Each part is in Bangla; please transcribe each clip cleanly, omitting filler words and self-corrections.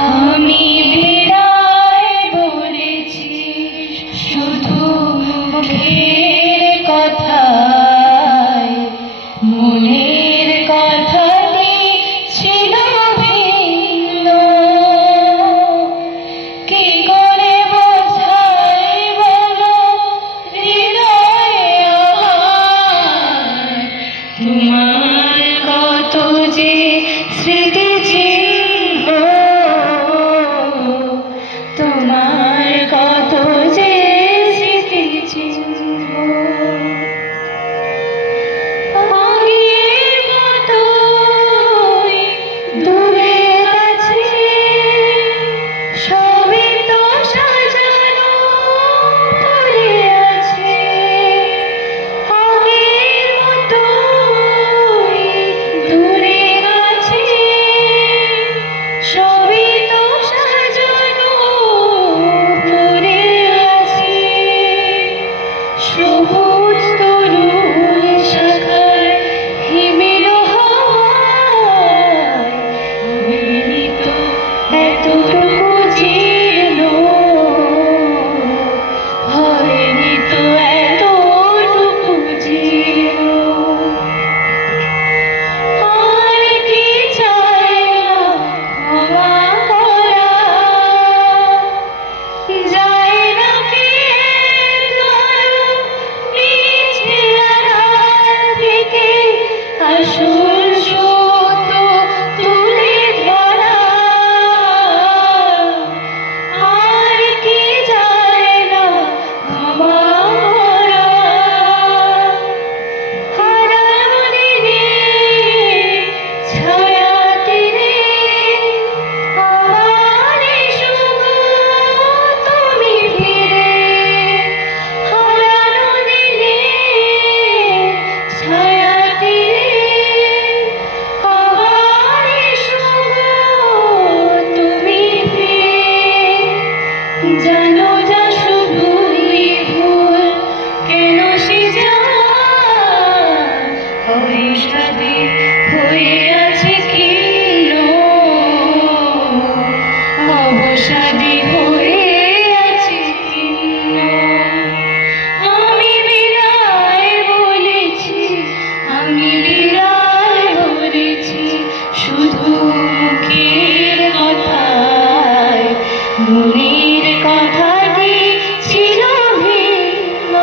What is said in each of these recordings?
আমি বিদায় বলেছি শুধু মুখের কথায়, মনের কথাটি ছিল ভিন্ন। কি করে বোঝাই বলো হৃদয়ে আমার, তোমার কত যে স্মৃতি চিহ্ন, তোমার কত যে স্মৃতি চিহ্ন। আগের মতোই দূরে কাছে সবই তো সাজানো পড়ে আছে। আগের মতোই দূরে কাছে সবই তো সাজানো পড়ে আছে। সবুজ তরুণ শাখায় হিমেল হাওয়ায় আমি তো এতটুকু জীর্ণ, হয়নি তো এতটুকু জীর্ণ। আর কি চাই না ক্ষমা করা, যায় না কি কারো নিচে আড়াল থেকে আসল সত্য তুলে ধরা। আর কি যায় না ক্ষমা করা, হারানো দিনে ছায়া তীরে আমার এসো গো তুমি ফিরে। হারানো দিনে ছায়া তীরে আমার এসো গো তুমি ফিরে। জানো যা শুধুই ভুল, কেন সে অবিশ্বাদী হয়ে আছে কিন্ন, অবসাদী হয়ে আছে কিন্ন। আমি বিদায় বলেছি, আমি বিদায় বলেছি শুধু মুখের কথায়, মনের কথাটি ছিল ভিন্ন।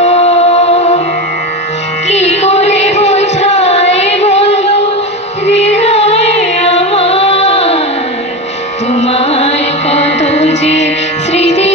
কি করে বোঝাই বলো হৃদয়ে আমার, তোমার কত যে স্মৃতি